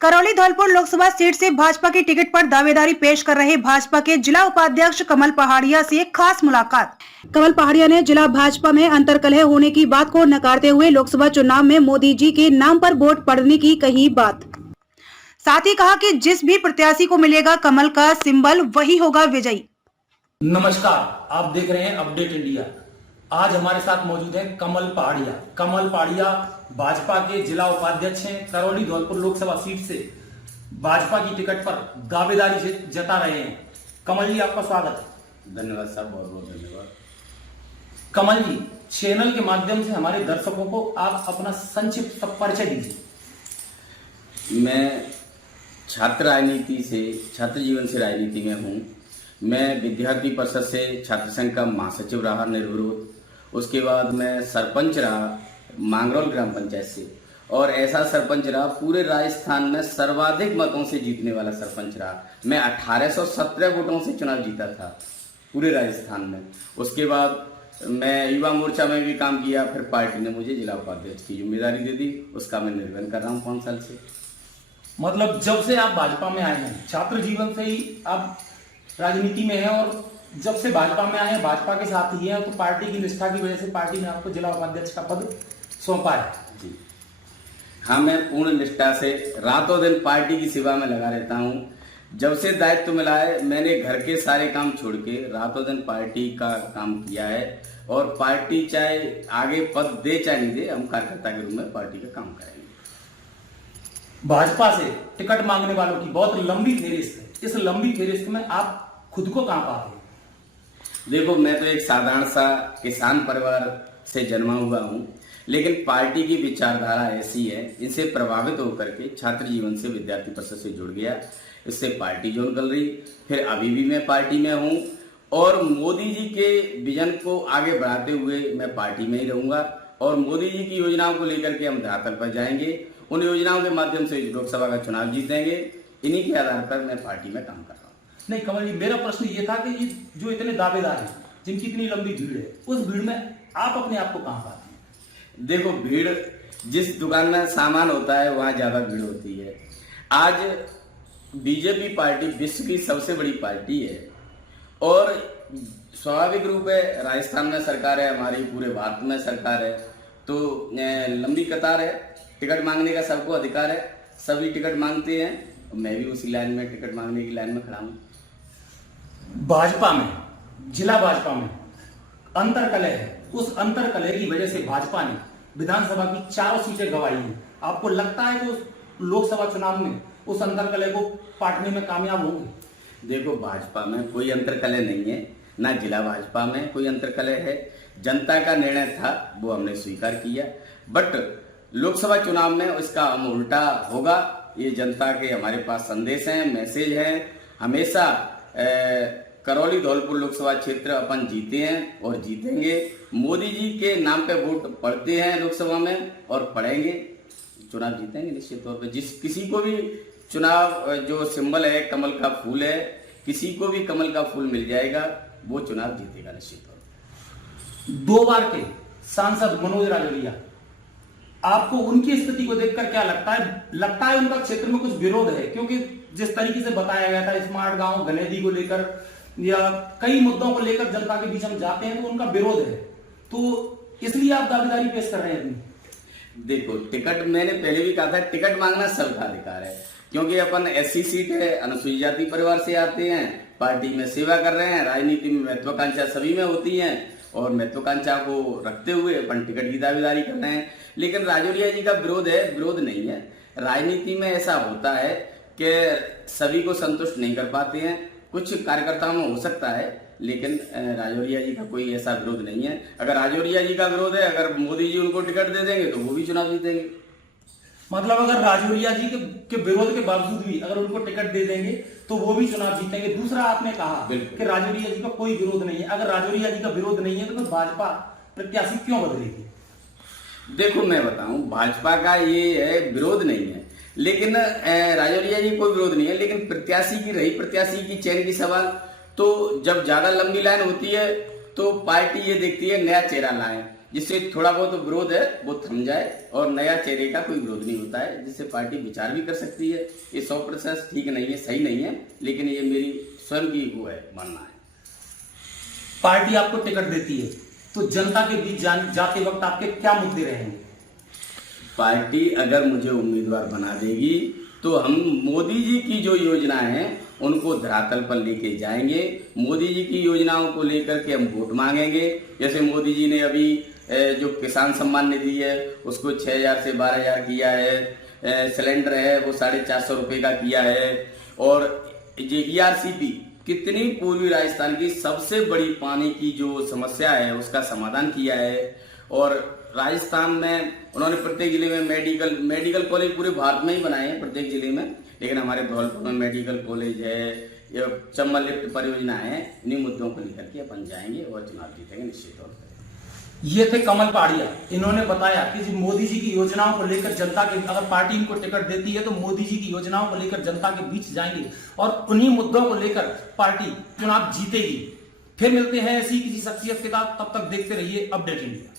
Karauli Dholpur Lok Sabha seat से भाजपा की ticket पर दावेदारी पेश कर रहे भाजपा के जिला उपाध्यक्ष कमल पहाड़िया से एक खास मुलाकात। कमल पहाड़िया ने जिला भाजपा में अंतर्कलह होने की बात को नकारते हुए लोकसभा चुनाव में मोदी जी के नाम पर वोट पड़ने की कही बात। साथ ही कहा कि जिस भी प्रत्याशी को मिलेगा कमल का सिंबल वही होगा विजयी। नमस्कार, आप देख रहे हैं अपडेट इंडिया। आज हमारे साथ मौजूद है कमल पहाड़िया। कमल पहाड़िया भाजपा के जिला उपाध्यक्ष हैं। करौली धौलपुर लोकसभा सीट से भाजपा की टिकट पर दावेदारी जता रहे हैं। कमल जी, आपका स्वागत है। धन्यवाद साहब, बहुत बहुत धन्यवाद। कमल जी, चैनल के माध्यम से हमारे दर्शकों को आप अपना संक्षिप्त परिचय दीजिए। मैं छात्र जीवन से राजनीति में हूँ। मैं विद्यार्थी परिषद से छात्र संघ का महासचिव रहा निर्विरोध। उसके बाद मैं सरपंच रहा मांगरौल ग्राम पंचायत से, और ऐसा सरपंच रहा पूरे राजस्थान में सर्वाधिक मतों से जीतने वाला सरपंच रहा। मैं 1817 वोटों से चुनाव जीता था पूरे राजस्थान में। उसके बाद मैं युवा मोर्चा में भी काम किया, फिर पार्टी ने मुझे जिला उपाध्यक्ष की जिम्मेदारी दे दी। उसका मैं निर्वहन कर रहा हूँ 5 साल से। मतलब जब से आप भाजपा में आए हैं, छात्र जीवन से ही आप राजनीति में हैं, और जब से भाजपा में आए हैं, भाजपा के साथ ही हैं, तो पार्टी की निष्ठा की वजह से पार्टी ने आपको जिला उपाध्यक्ष का पद सौंपा है। जी हाँ, मैं पूर्ण निष्ठा से रातों दिन पार्टी की सेवा में लगा रहता हूँ। जब से दायित्व मिला है, मैंने घर के सारे काम छोड़ के रातों दिन पार्टी का काम किया है, और पार्टी चाहे आगे पद दे चाहे नहीं दे, हम कार्यकर्ता के रूप में पार्टी का काम करेंगे। भाजपा से टिकट मांगने वालों की बहुत लंबी फेरिस्त है। इस लंबी फेरिस्त में आप खुद को कहां पाते हैं? देखो, मैं तो एक साधारण सा किसान परिवार से जन्मा हुआ हूँ, लेकिन पार्टी की विचारधारा ऐसी है, इनसे प्रभावित होकर के छात्र जीवन से विद्यार्थी परिषद से जुड़ गया। इससे पार्टी जो निकल रही, फिर अभी भी मैं पार्टी में हूँ, और मोदी जी के विजन को आगे बढ़ाते हुए मैं पार्टी में ही रहूंगा, और मोदी जी की योजनाओं को लेकर के हम धरातल पर जाएंगे। उन योजनाओं के माध्यम से लोकसभा का चुनाव जीतेंगे। इन्हीं के आधार पर मैं पार्टी में काम कर रहा हूँ। नहीं कमल जी, मेरा प्रश्न ये था कि ये जो इतने दावेदार हैं, जिनकी इतनी लंबी भीड़ है, उस भीड़ में आप अपने आप को कहां पाते हैं? देखो, भीड़ जिस दुकान में सामान होता है वहां ज्यादा भीड़ होती है। आज बीजेपी पार्टी विश्व की सबसे बड़ी पार्टी है, और स्वाभाविक रूप है राजस्थान में सरकार है, हमारी पूरे भारत में सरकार है, तो लंबी कतार है। टिकट मांगने का सबको अधिकार है, सभी टिकट मांगते हैं। मैं भी उसी लाइन में, टिकट मांगने की लाइन में खड़ा हूँ। भाजपा में, जिला भाजपा में अंतरकलह है। उस अंतरकलह की वजह से भाजपा ने विधानसभा की 4 सीटें गंवाई हैं। आपको लगता है कि उस लोकसभा चुनाव में उस अंतरकलह को पाटने में कामयाब होंगे? देखो, भाजपा में कोई अंतरकलह नहीं है, ना जिला भाजपा में कोई अंतरकलह है। जनता का निर्णय था, वो हमने स्वीकार किया, बट लोकसभा चुनाव में उसका हम उल्टा होगा। ये जनता के हमारे पास संदेश हैं, मैसेज हैं। हमेशा करौली धौलपुर लोकसभा क्षेत्र अपन जीते हैं और जीतेंगे। मोदी जी के नाम पे वोट पड़ते हैं लोकसभा में, और पड़ेंगे, चुनाव जीतेंगे निश्चित तौर पे। किसी को भी चुनाव जो सिंबल है कमल का फूल है, किसी को भी कमल का फूल मिल जाएगा, वो चुनाव जीतेगा निश्चित तौर पे। 2 बार के सांसद मनोज राजौरिया, आपको उनकी स्थिति को देखकर क्या लगता है? लगता है उनका क्षेत्र में कुछ विरोध है, क्योंकि जिस तरीके से बताया गया था स्मार्ट गांव गलेदी को लेकर या कई मुद्दों को लेकर जनता के बीच हम जाते हैं तो उनका विरोध है, तो इसलिए आप दावेदारी पेश कर रहे हैं अपनी? देखो, टिकट मैंने पहले भी कहा था, टिकट मांगना सबका अधिकार है, क्योंकि अपन SC सीट है, अनुसूचित जाति परिवार से आते हैं, पार्टी में सेवा कर रहे हैं। राजनीति में महत्वाकांक्षा सभी में होती है, और महत्वाकांक्षा को रखते हुए अपन टिकट की दावेदारी कर रहे हैं। लेकिन राजौरिया जी का विरोध है, विरोध नहीं है। राजनीति में ऐसा होता है कि सभी को संतुष्ट नहीं कर पाते हैं, कुछ कार्यकर्ताओं में हो सकता है, लेकिन राजौरिया जी का कोई ऐसा विरोध नहीं है। अगर राजौरिया जी का विरोध है, अगर मोदी जी उनको टिकट दे देंगे तो वो भी चुनाव जीतेंगे। मतलब अगर राजौरिया जी के विरोध के बावजूद भी अगर उनको टिकट दे देंगे तो वो भी चुनाव जीतेंगे। दूसरा, आपने कहा कि राजौरिया जी का कोई विरोध नहीं है। अगर राजौरिया जी का विरोध नहीं है तो फिर भाजपा प्रत्याशी क्यों बदलेगी? देखो, मैं बताऊं, भाजपा का ये है विरोध नहीं है, लेकिन राजौरिया जी कोई विरोध नहीं है, लेकिन प्रत्याशी की चयन की सवाल, तो जब ज्यादा लंबी लाइन होती है तो पार्टी ये देखती है नया चेहरा लाएं। जिससे थोड़ा बहुत विरोध है वो थम जाए और नया चेहरे का कोई विरोध नहीं होता है, जिससे पार्टी विचार भी कर सकती है। ये 100% ठीक नहीं है, सही नहीं है, लेकिन ये मेरी स्वयं की वो है मानना है। पार्टी आपको टिकट देती है तो जनता के बीच जाते वक्त आपके क्या मुद्दे रहेंगे? पार्टी अगर मुझे उम्मीदवार बना देगी तो हम मोदी जी की जो योजनाएं हैं उनको धरातल पर लेके जाएंगे। मोदी जी की योजनाओं को लेकर के हम वोट मांगेंगे। जैसे मोदी जी ने अभी जो किसान सम्मान निधि है उसको 6,000 से 12,000 किया है, सिलेंडर है वो 450 रुपए का किया है, और ये ERCP कितनी पूर्वी राजस्थान की सबसे बड़ी पानी की जो समस्या है उसका समाधान किया है। और राजस्थान में उन्होंने प्रत्येक जिले में मेडिकल कॉलेज पूरे भारत में ही बनाए हैं प्रत्येक जिले में, लेकिन हमारे धौलपुर में मेडिकल कॉलेज है, या चंबल लिफ्ट परियोजना है। इन्हीं मुद्दों को लेकर के अपन जाएंगे और चुनाव जीतेंगे निश्चित तौर पर। ये थे कमल पहाड़िया। इन्होंने बताया कि मोदी जी की योजनाओं को लेकर जनता के, अगर पार्टी इनको टिकट देती है तो मोदी जी की योजनाओं को लेकर जनता के बीच जाएंगे और उन्हीं मुद्दों को लेकर पार्टी चुनाव जीतेगी। फिर मिलते हैं ऐसी किसी शख्सियत के साथ, तब तक देखते रहिए अपडेट इंडिया।